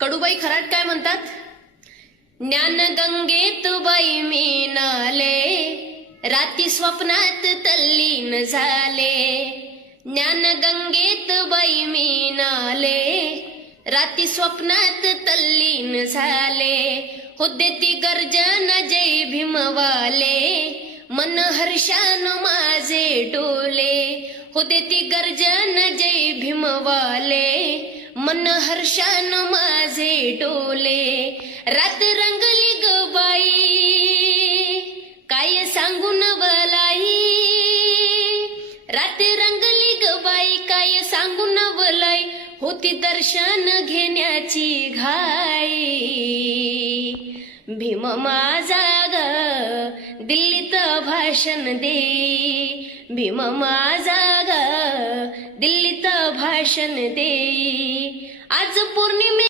कडूबाई खराट काय म्हणतात? ज्ञानगंगेत बाई मी नाले, राती स्वप्नात तल्लीन झाले. ज्ञानगंगेत बाई मी नाले, राती स्वप्नात तल्लीन झाले. हो देती गर्जन जय भीमवाले, मन हर्षान माझे डोले. हो देती गर्जन जय भीमवाले, मन हर्षान माझे डोले. रात रंगली ग बाई, काय सांगू नवलाई. रात रंगली ग बाई, काय सांगू नवलाई. होती दर्शन घेण्याची घाई. भीम माझा ग दिल्लीत भाषण दे. भीम माझा ग दिल्लीत भाषण दे. आज पौर्णिमे